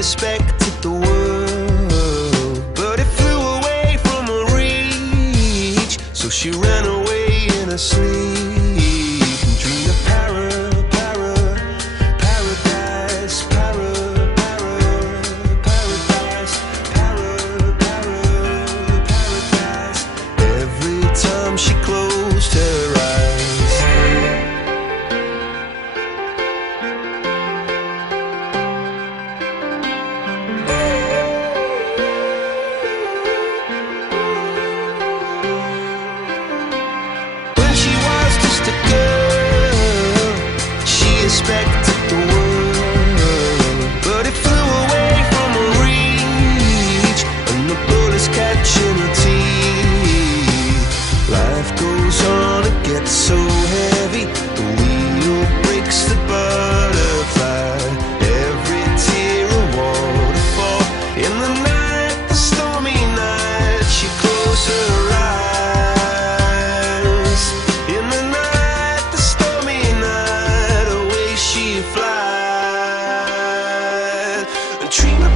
expected the world, but it flew away from her reach. So she ran away in her sleep and dreamed of paradise, paradise. Every time she closed her eyes. Expected the world, but it flew away from her reach, and the bullets catching her teeth. Life goes on, it gets so heavy, the wheel breaks the butterfly. Every tear a waterfall. In the night, the stormy night, she closed her eyes. In the night, the stormy night, she flies, dreaming